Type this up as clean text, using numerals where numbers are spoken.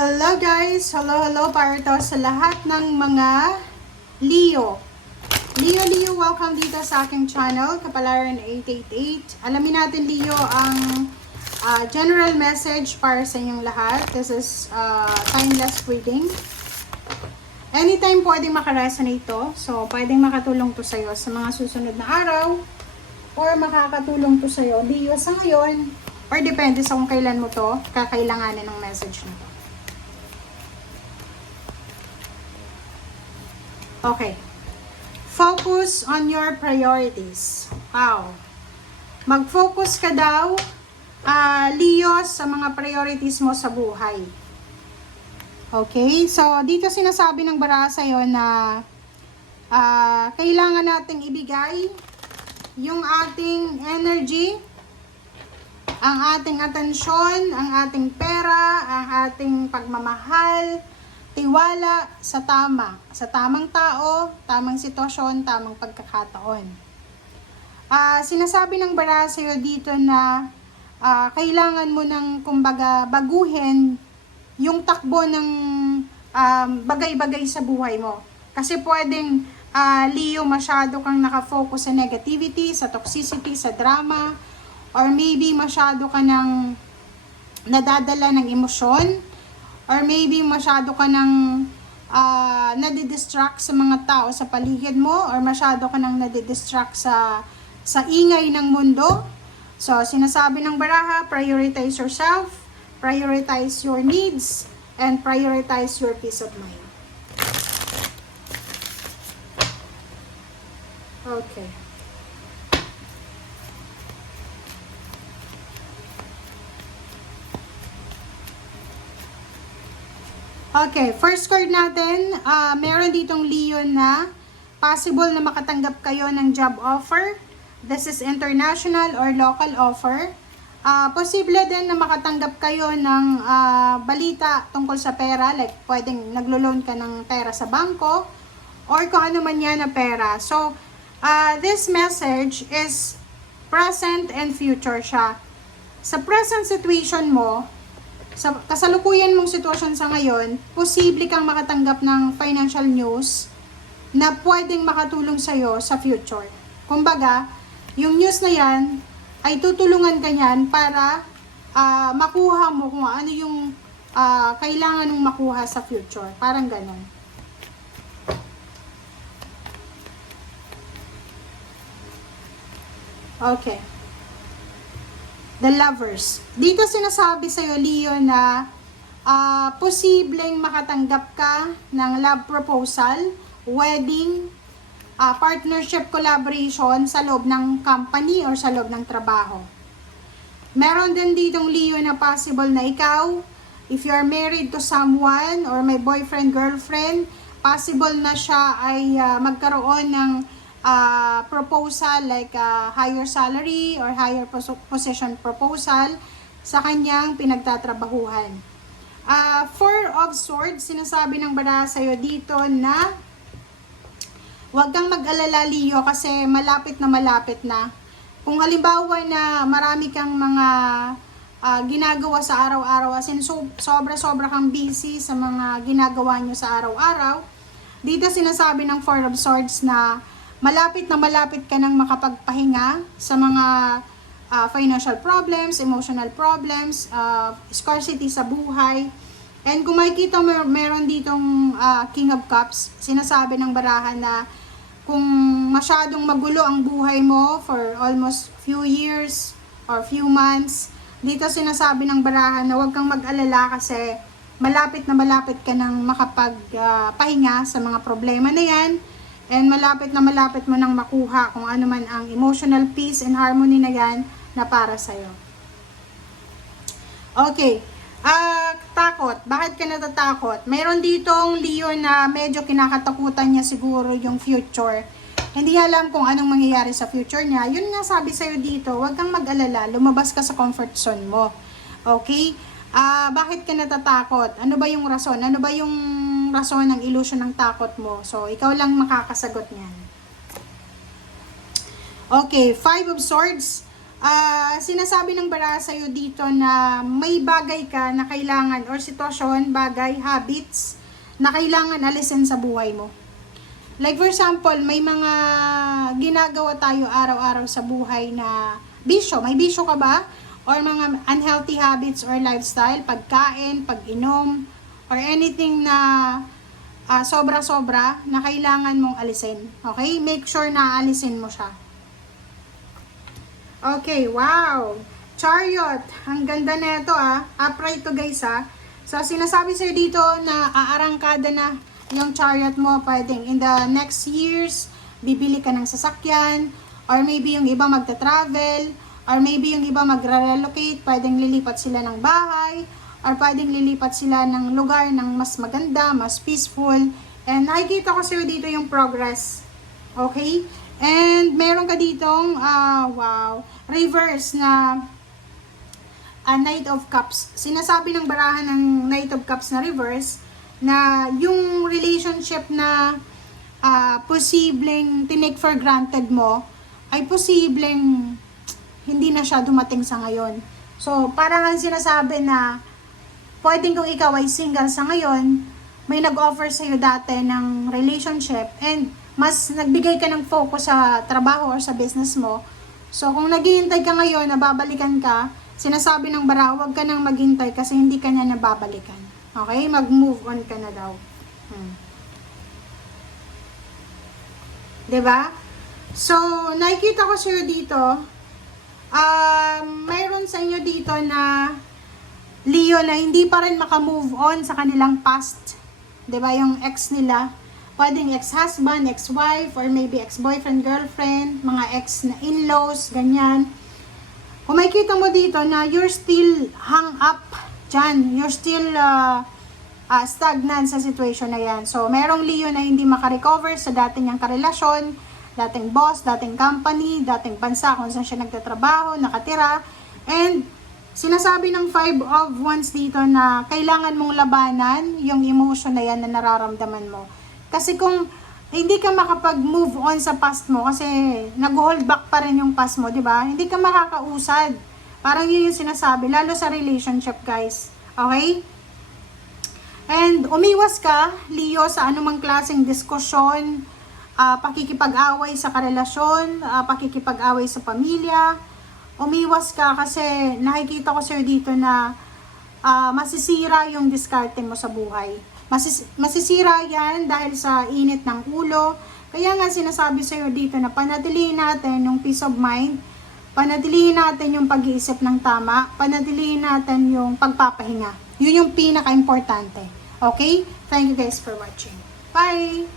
Hello guys! Hello para to sa lahat ng mga Leo. Leo, welcome dito sa aking channel, Kapalaran 888. Alamin natin Leo ang general message para sa inyong lahat. This is timeless reading. Anytime pwedeng makaresonate to. So, pwedeng makatulong to sa'yo sa mga susunod na araw. Or makakatulong to sa'yo, Leo, sa ngayon. Or depende sa kung kailan mo to kakailanganin ng message na to. Okay. Focus on your priorities. Wow. Mag-focus ka daw, Leo, sa mga priorities mo sa buhay. Okay? So, dito sinasabi ng bara sa'yo na kailangan nating ibigay yung ating energy, ang ating atensyon, ang ating pera, ang ating pagmamahal, tiwala sa tamang tao, tamang sitwasyon, tamang pagkakataon. Sinasabi ng bara sa'yo dito na kailangan mo ng kumbaga baguhin yung takbo ng bagay-bagay sa buhay mo. Kasi pwedeng Leo, masyado kang nakafocus sa negativity, sa toxicity, sa drama, or maybe masyado ka ng nadadala ng emosyon, or maybe masyado ka nang nadidistract sa mga tao sa paligid mo, or masyado ka nang nadidistract sa ingay ng mundo. So, sinasabi ng baraha, prioritize yourself, prioritize your needs, and prioritize your peace of mind. Okay. Okay, first card natin, meron ditong Leo na possible na makatanggap kayo ng job offer. This is international or local offer. Posible din na makatanggap kayo ng balita tungkol sa pera, like pwedeng naglo-loan ka ng pera sa bangko or kung ano man yan na pera. So, this message is present and future siya. Sa present situation mo, sa kasalukuyan mong sitwasyon sa ngayon, posible kang makatanggap ng financial news na pwedeng makatulong sa'yo sa future. Kumbaga, yung news na yan ay tutulungan ka niyan para makuha mo kung ano yung kailangan mong makuha sa future. Parang ganon. Okay. The Lovers. Dito sinasabi sa'yo, Leo, na posibleng makatanggap ka ng love proposal, wedding, partnership collaboration sa loob ng company or sa loob ng trabaho. Meron din ditong Leo na possible na ikaw, if you are married to someone or may boyfriend, girlfriend, possible na siya ay magkaroon ng proposal like higher salary or higher position proposal sa kanyang pinagtatrabahuhan. Four of Swords, sinasabi ng bara sa'yo dito na huwag kang mag-alala, Leo, kasi malapit na. Kung halimbawa na marami kang mga ginagawa sa araw-araw, as in sobra kang busy sa mga ginagawa nyo sa araw-araw, dito sinasabi ng Four of Swords na malapit ka nang makapagpahinga sa mga financial problems, emotional problems, scarcity sa buhay. And kung makikita mo, meron ditong King of Cups, sinasabi ng barahan na kung masyadong magulo ang buhay mo for almost few years or few months, dito sinasabi ng barahan na huwag kang mag-alala kasi malapit ka nang makapagpahinga sa mga problema na yan. And malapit mo nang makuha kung ano man ang emotional peace and harmony na yan na para sa'yo. Okay. Takot. Bakit ka natatakot? Mayroon ditong Leo na medyo kinakatakutan niya siguro yung future. Hindi alam kung anong mangyayari sa future niya. Yun nga sabi sa'yo dito, huwag kang mag-alala. Lumabas ka sa comfort zone mo. Okay? Bakit ka natatakot? Ano ba yung rason? Ano ba yung rason ng illusion ng takot mo? So, ikaw lang makakasagot niyan. Okay, Five of Swords. sinasabi ng bara sa'yo dito na may bagay ka na kailangan or sitwasyon, bagay, habits na kailangan alisin sa buhay mo. Like for example, may mga ginagawa tayo araw-araw sa buhay na bisyo. May bisyo ka ba? Or mga unhealthy habits or lifestyle, pagkain, pag-inom, or anything na sobra-sobra na kailangan mong alisin. Okay? Make sure na alisin mo siya. Okay, wow! Chariot. Ang ganda na ito Upright to guys So, sinasabi sa'yo dito na aarangkada na yung chariot mo. Pwedeng in the next years, bibili ka ng sasakyan, or maybe yung iba magta-travel, or maybe yung iba magre-relocate, pwedeng lilipat sila ng bahay, or pwedeng lilipat sila ng lugar ng mas maganda, mas peaceful. And nakikita ko sa'yo dito yung progress. Okay? And meron ka ditong, wow, reverse na Knight of Cups. Sinasabi ng barahan ng Knight of Cups na reverse, na yung relationship na posibleng tinake for granted mo, ay posibleng hindi na siya dumating sa ngayon. So, parang ang sinasabi na, pwedeng kung ikaw ay single sa ngayon, may nag-offer sa'yo dati ng relationship, and mas nagbigay ka ng focus sa trabaho or sa business mo. So, kung naghihintay ka ngayon, nababalikan ka, sinasabi ng bara, huwag ka nang maghintay kasi hindi ka na nababalikan. Okay? Mag-move on ka na daw. Diba? So, nakikita ko sa'yo dito, mayroon sa inyo dito na Leo na hindi pa rin makamove on sa kanilang past. Diba? Yung ex nila. Pwedeng ex-husband, ex-wife, or maybe ex-boyfriend, girlfriend, mga ex na in-laws, ganyan. Kung makikita mo dito na you're still hung up dyan, you're still stagnant sa situation na yan. So, merong Leo na hindi makarecover sa dating niyang karelasyon, dating boss, dating company, dating bansa kung saan siya nagtatrabaho, nakatira. And sinasabi ng 5 of Wands dito na kailangan mong labanan yung emotion na yan na nararamdaman mo. Kasi kung hindi ka makapag-move on sa past mo, kasi nag-hold back pa rin yung past mo, di ba? Hindi ka makakausad. Parang yun yung sinasabi, lalo sa relationship, guys. Okay? And umiwas ka, Leo, sa anumang klaseng diskusyon, pakikipag-away sa karelasyon, pakikipag-away sa pamilya. Umiwas ka kasi nakikita ko sa'yo dito na masisira yung diskarte mo sa buhay. Masisira yan dahil sa init ng ulo. Kaya nga sinasabi sa'yo dito na panatilihin natin yung peace of mind, panatilihin natin yung pag-iisip ng tama, panatilihin natin yung pagpapahinga. Yun yung pinaka-importante. Okay? Thank you guys for watching. Bye!